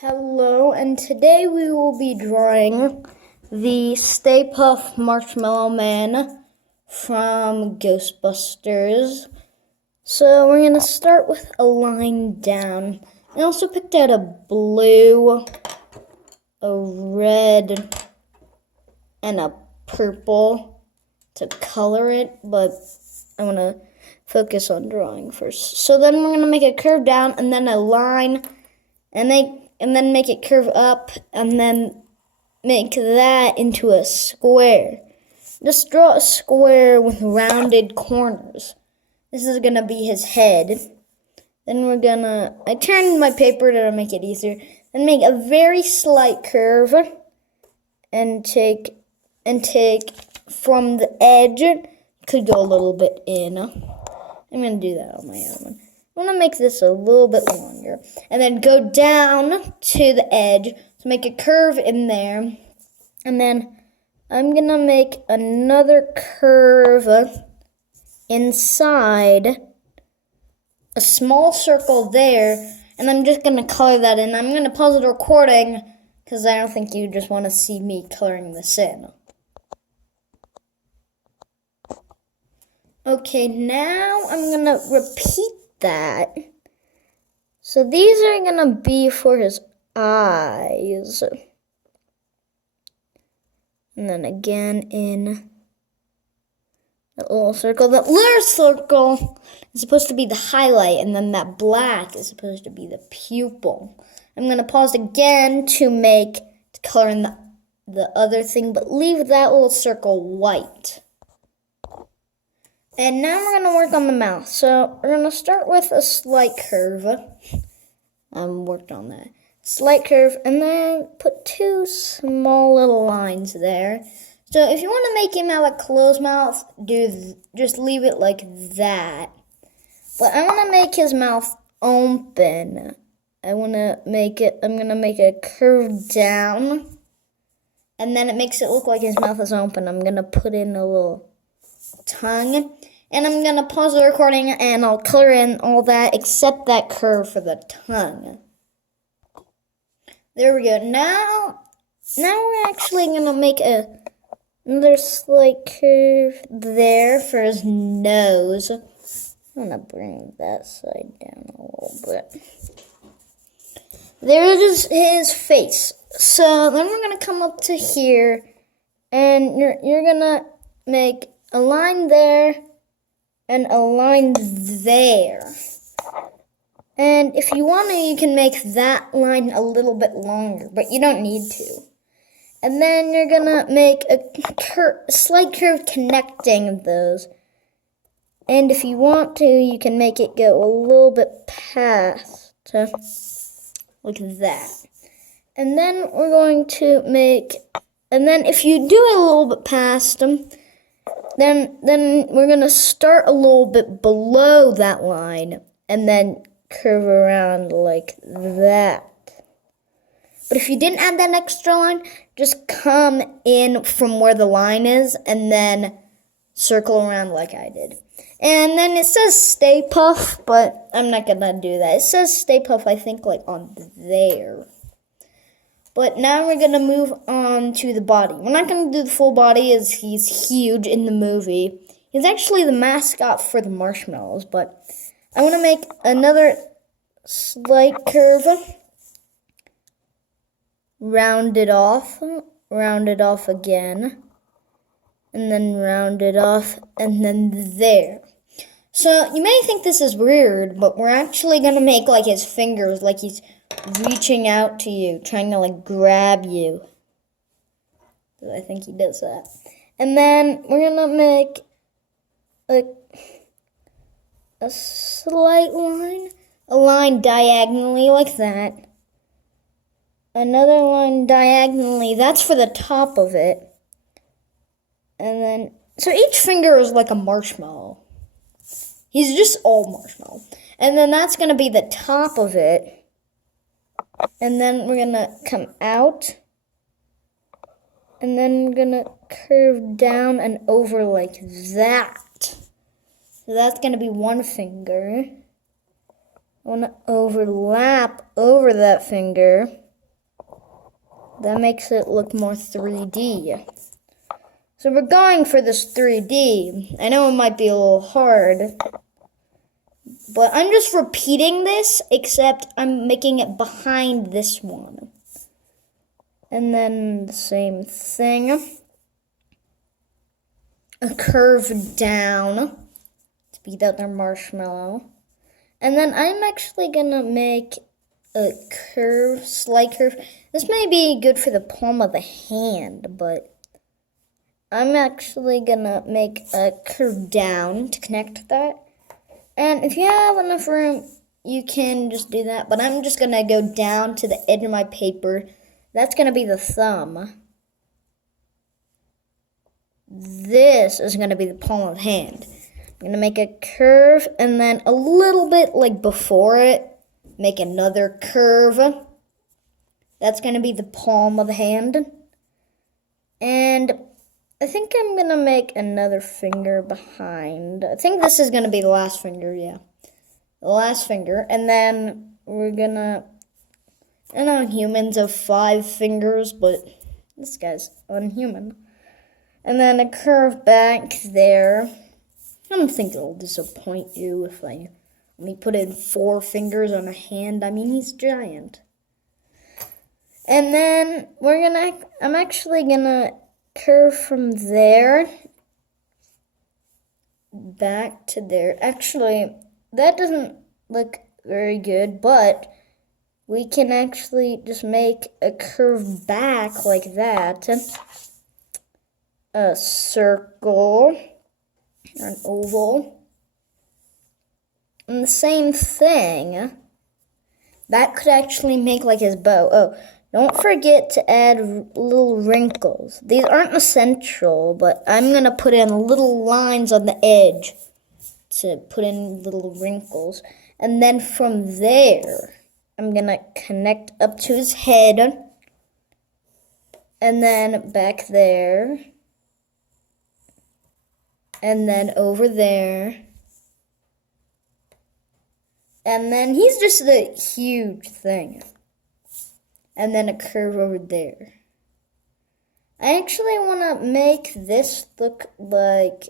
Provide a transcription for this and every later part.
Hello, and today we will be drawing the Stay Puft Marshmallow Man from Ghostbusters. So we're going to start with a line down. I also picked out a blue, a red, and a purple to color it, but I want to focus on drawing first. So then we're going to make a curve down and then a line and then make it curve up, and then make that into a square. Just draw a square with rounded corners. This is gonna be his head. Then I turned my paper to make it easier, then make a very slight curve, and take from the edge, could go a little bit in. I'm gonna do that on my own. I'm going to make this a little bit longer. And then go down to the edge to make a curve in there. And then I'm going to make another curve inside a small circle there. And I'm just going to color that in. I'm going to pause the recording because I don't think you just want to see me coloring this in. Okay, now I'm going to repeat that. So these are gonna be for his eyes. And then again in that little circle. That little circle is supposed to be the highlight, and then that black is supposed to be the pupil. I'm gonna pause again to color in the other thing, but leave that little circle white. And now we're going to work on the mouth. So we're going to start with a slight curve. I worked on that. Slight curve, and then put two small little lines there. So if you want to make him have a closed mouth, just leave it like that. But I want to make his mouth open. I'm going to make a curve down. And then it makes it look like his mouth is open. I'm going to put in a little tongue, and I'm gonna pause the recording and I'll color in all that except that curve for the tongue. There we go. Now we're actually gonna make another slight curve there for his nose. I'm gonna bring that side down a little bit. There's his face. So then we're gonna come up to here, and you're gonna make a line there, and a line there. And if you want to, you can make that line a little bit longer, but you don't need to. And then you're going to make a slight curve connecting those. And if you want to, you can make it go a little bit past, like that. And then we're going to and then if you do it a little bit past them, then we're going to start a little bit below that line and then curve around like that. But if you didn't add that extra line, just come in from where the line is and then circle around like I did. And then it says Stay Puft, but I'm not going to do that. It says Stay Puft, I think, like on there. But now we're going to move on to the body. We're not going to do the full body as he's huge in the movie. He's actually the mascot for the marshmallows, but I want to make another slight curve. Round it off again, and then round it off, and then there. So you may think this is weird, but we're actually going to make like his fingers, like he's reaching out to you, trying to like grab you. I think he does that. And then we're going to make a slight line, a line diagonally like that. Another line diagonally, that's for the top of it. And then, so each finger is like a marshmallow. He's just all marshmallow. And then that's going to be the top of it. And then we're going to come out. And then we're going to curve down and over like that. So that's going to be one finger. I want to overlap over that finger. That makes it look more 3D. So we're going for this 3D. I know it might be a little hard, but I'm just repeating this, except I'm making it behind this one. And then the same thing. A curve down to beat out their marshmallow. And then I'm actually gonna make a curve, slight curve. This may be good for the palm of the hand, but I'm actually gonna make a curve down to connect that. And if you have enough room, you can just do that. But I'm just gonna go down to the edge of my paper. That's gonna be the thumb. This is gonna be the palm of the hand. I'm gonna make a curve and then a little bit like before it, make another curve. That's gonna be the palm of the hand. And I think I'm gonna make another finger behind. I think this is gonna be the last finger, yeah. The last finger. And then we're gonna, I know humans have 5 fingers, but this guy's unhuman. And then a curve back there. I don't think it'll disappoint you if I only put in 4 fingers on a hand. I mean, he's giant. And then I'm actually gonna curve from there back to there. Actually, that doesn't look very good, but we can actually just make a curve back like that. A circle or an oval. And the same thing, that could actually make like his bow. Oh, don't forget to add little wrinkles. These aren't essential, but I'm going to put in little lines on the edge to put in little wrinkles. And then from there, I'm going to connect up to his head. And then back there. And then over there. And then he's just a huge thing. And then a curve over there. I actually want to make this look like,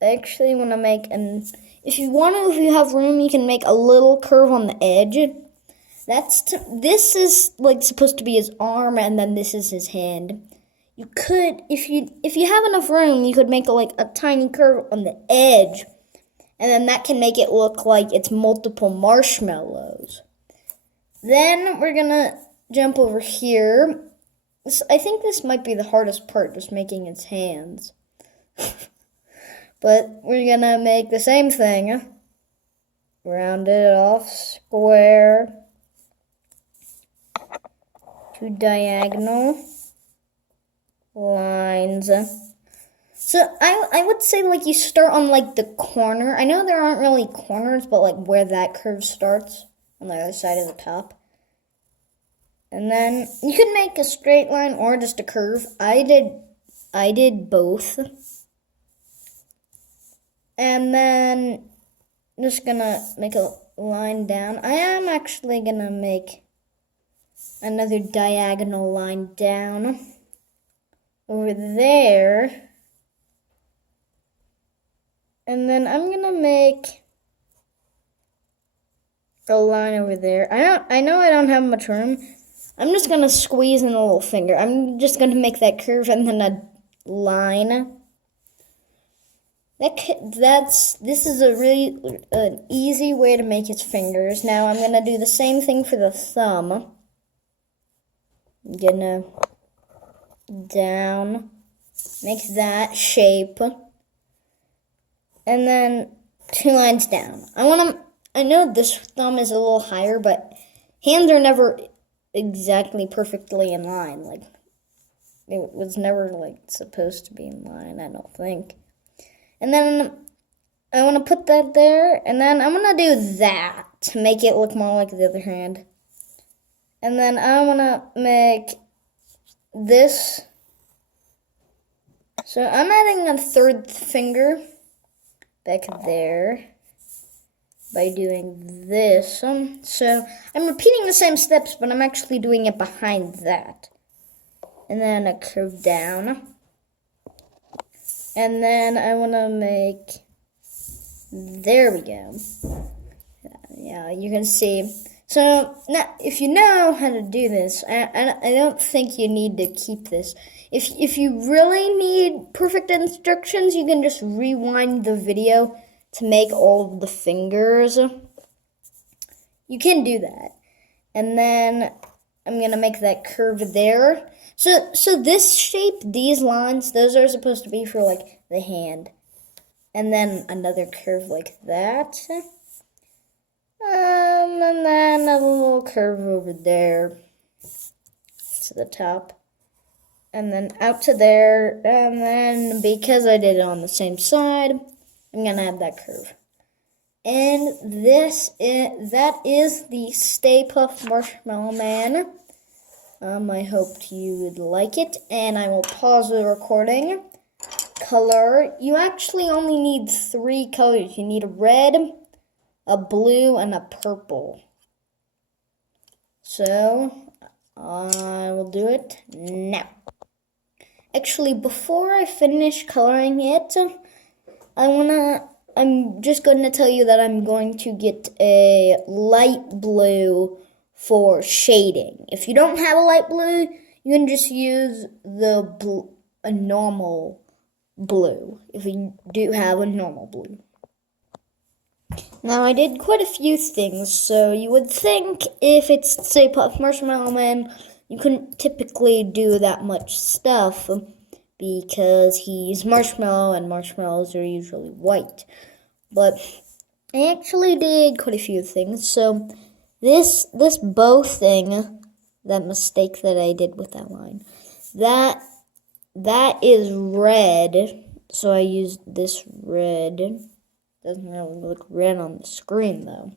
if you have room, you can make a little curve on the edge. This is like supposed to be his arm, and then this is his hand. You could, if you have enough room, you could make like a tiny curve on the edge, and then that can make it look like it's multiple marshmallows. Then we're gonna jump over here. I think this might be the hardest part, just making its hands. But we're gonna make the same thing. Round it off, square, to diagonal lines. So I would say like you start on like the corner. I know there aren't really corners, but like where that curve starts on the other side of the top. And then you could make a straight line or just a curve. I did both. And then just gonna make a line down. I am actually gonna make another diagonal line down over there. And then I'm gonna make a line over there. I know I don't have much room. I'm just gonna squeeze in a little finger. I'm just gonna make that curve and then a line. This is a really an easy way to make his fingers. Now I'm gonna do the same thing for the thumb. I'm gonna down, make that shape, and then 2 lines down. I know this thumb is a little higher, but hands are never exactly perfectly in line. Like, it was never like supposed to be in line, I don't think. And then I want to put that there, and then I'm going to do that to make it look more like the other hand. And then I want to make this. So I'm adding a 3rd finger back there by doing this. So I'm repeating the same steps, but I'm actually doing it behind that. and then a curve down. And then I want to make, there we go. Yeah, you can see. So now, if you know how to do this, I don't think you need to keep this. If you really need perfect instructions, you can just rewind the video to make all of the fingers. You can do that. And then I'm going to make that curve there. So this shape, these lines, those are supposed to be for like the hand. And then another curve like that. And then a little curve over there to the top. And then out to there. And then because I did it on the same side, I'm going to add that curve. And that is the Stay Puft Marshmallow Man. I hoped you would like it. And I will pause the recording. Color. You actually only need 3 colors. You need a red, a blue, and a purple. So, I will do it now. Actually, before I finish coloring it, I'm just going to tell you that I'm going to get a light blue for shading. If you don't have a light blue, you can just use a normal blue, if you do have a normal blue. Now, I did quite a few things, so you would think if it's Stay Puft Marshmallow Man, you couldn't typically do that much stuff because he's marshmallow and marshmallows are usually white. But I actually did quite a few things. So this bow thing, that mistake that I did with that line, that is red. So I used this red. Doesn't really look red on the screen though.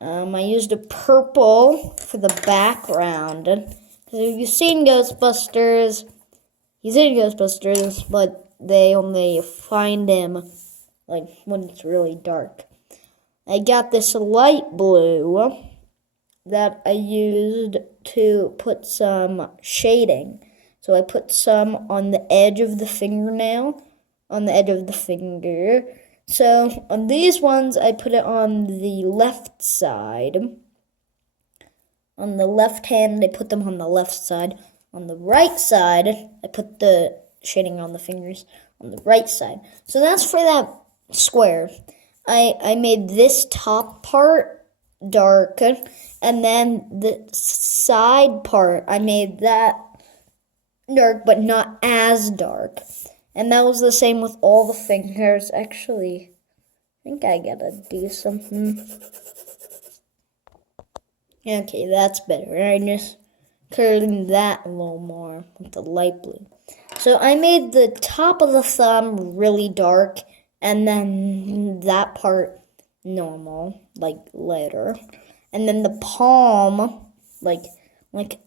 I used a purple for the background. Because if you've seen Ghostbusters, he's in Ghostbusters, but they only find him like when it's really dark. I got this light blue that I used to put some shading. So I put some on the edge of the fingernail, on the edge of the finger. So on these ones, I put it on the left side. On the left hand, I put them on the left side. On the right side, I put the shading on the fingers on the right side. So that's for that square. I made this top part dark, and then the side part, I made that dark, but not as dark. And that was the same with all the fingers. Actually, I think I gotta do something. Okay, that's better. I just curling that a little more with the light blue. So I made the top of the thumb really dark, and then that part normal, like lighter. And then the palm, like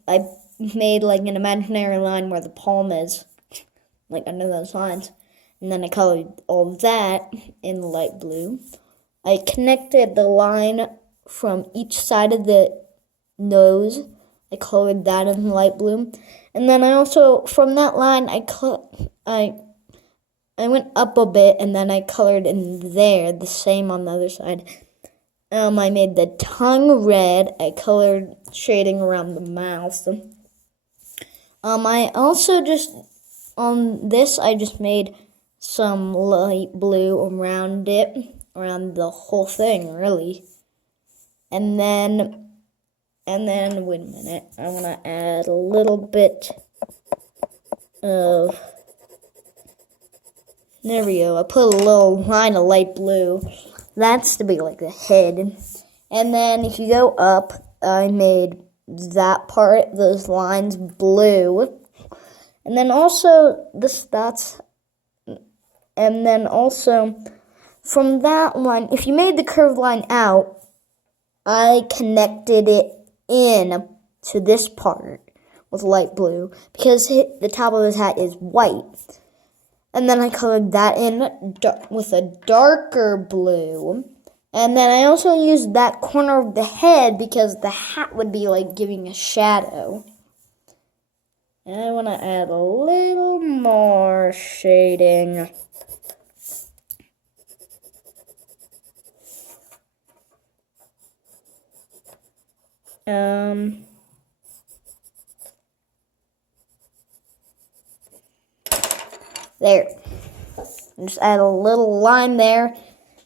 I made like an imaginary line where the palm is, like under those lines. And then I colored all that in light blue. I connected the line from each side of the nose. I colored that in light blue. And then I also, from that line, I went up a bit, and then I colored in there, the same on the other side. I made the tongue red. I colored shading around the mouth. I also just, on this, I just made some light blue around it, around the whole thing, really. And then, wait a minute, I want to add a little bit of, there we go, I put a little line of light blue. That's to be like the head. And then if you go up, I made that part, those lines, blue. And then also the spots. And then also from that line, if you made the curved line out, I connected it in to this part with light blue because the top of his hat is white. And then I colored that in with a darker blue. And then I also used that corner of the head because the hat would be like giving a shadow. And I want to add a little more shading. There. Just add a little line there,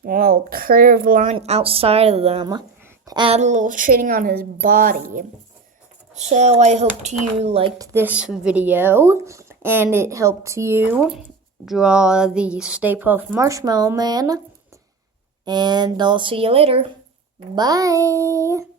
a little curved line outside of them. Add a little shading on his body. So I hope you liked this video, and it helped you draw the Stay Puft Marshmallow Man. And I'll see you later. Bye!